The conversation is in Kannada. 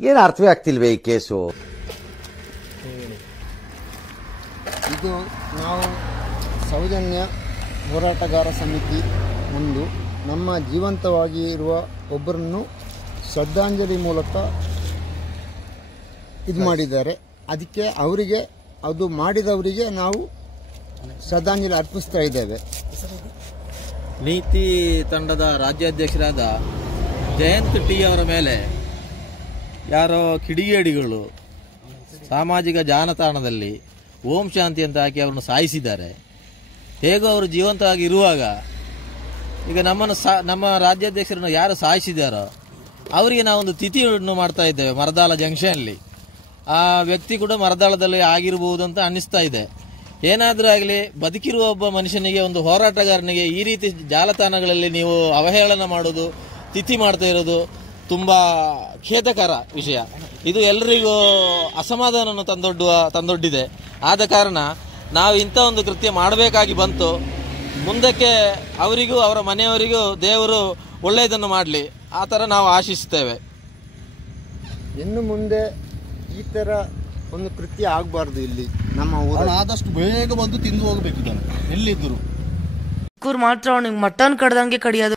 ಏನು ಅರ್ಥವೇ ಆಗ್ತಿಲ್ವೇ ಈ ಕೇಸು? ಇದು ನಾವು ಸೌಜನ್ಯ ಹೋರಾಟಗಾರ ಸಮಿತಿ ಒಂದು ನಮ್ಮ ಜೀವಂತವಾಗಿ ಇರುವ ಒಬ್ಬರನ್ನು ಶ್ರದ್ಧಾಂಜಲಿ ಮೂಲಕ ಇದು ಮಾಡಿದ್ದಾರೆ. ಅದಕ್ಕೆ ಅವರಿಗೆ ಅದು ಮಾಡಿದವರಿಗೆ ನಾವು ಶ್ರದ್ಧಾಂಜಲಿ ಅರ್ಪಿಸ್ತಾ ಇದ್ದೇವೆ. ನೀತಿ ತಂಡದ ರಾಜ್ಯಾಧ್ಯಕ್ಷರಾದ ಜಯಂತ್ ಟಿ ಅವರ ಮೇಲೆ ಯಾರೋ ಕಿಡಿಗೇಡಿಗಳು ಸಾಮಾಜಿಕ ಜಾಲತಾಣದಲ್ಲಿ ಓಂ ಶಾಂತಿ ಅಂತ ಹಾಕಿ ಅವರನ್ನು ಸಾಯಿಸಿದ್ದಾರೆ. ಹೇಗೋ ಅವರು ಜೀವಂತವಾಗಿ ಇರುವಾಗ ಈಗ ನಮ್ಮ ರಾಜ್ಯಾಧ್ಯಕ್ಷರನ್ನು ಯಾರು ಸಾಯಿಸಿದಾರೋ ಅವರಿಗೆ ನಾವೊಂದು ತಿಥಿಯನ್ನು ಮಾಡ್ತಾ ಇದ್ದೇವೆ ಮರದಾಳ ಜಂಕ್ಷನ್ಲಿ. ಆ ವ್ಯಕ್ತಿ ಕೂಡ ಮರದಾಳದಲ್ಲಿ ಆಗಿರಬಹುದು ಅಂತ ಅನ್ನಿಸ್ತಾ ಇದೆ. ಏನಾದರೂ ಆಗಲಿ ಬದುಕಿರುವ ಒಬ್ಬ ಮನುಷ್ಯನಿಗೆ, ಒಂದು ಹೋರಾಟಗಾರನಿಗೆ ಈ ರೀತಿ ಜಾಲತಾಣಗಳಲ್ಲಿ ನೀವು ಅವಹೇಳನ ಮಾಡೋದು, ತಿಥಿ ಮಾಡ್ತಾ ಇರೋದು ತುಂಬಾ ಖೇದಕರ ವಿಷಯ. ಇದು ಎಲ್ಲರಿಗೂ ಅಸಮಾಧಾನವನ್ನು ತಂದೊಡ್ಡಿದೆ. ಆದ ಕಾರಣ ನಾವು ಇಂಥ ಒಂದು ಕೃತ್ಯ ಮಾಡಬೇಕಾಗಿ ಬಂತು. ಮುಂದಕ್ಕೆ ಅವರಿಗೂ ಅವರ ಮನೆಯವರಿಗೂ ದೇವರು ಒಳ್ಳೆಯದನ್ನು ಮಾಡಲಿ, ಆ ಥರ ನಾವು ಆಶಿಸ್ತೇವೆ. ಇನ್ನು ಮುಂದೆ ಈ ಥರ ಒಂದು ಕೃತ್ಯ ಆಗಬಾರ್ದು. ಇಲ್ಲಿ ನಮ್ಮ ಆದಷ್ಟು ಬೇಗ ಬಂದು ತಿಂದು ಹೋಗಬೇಕಿದ್ದಾನೆ ಎಲ್ಲಿದ್ದರು. ಮಾತ್ರ ಅವನಿಗೆ ಮಟನ್ ಕಡ್ದಂಗೆ ಕಡಿಯೋದು.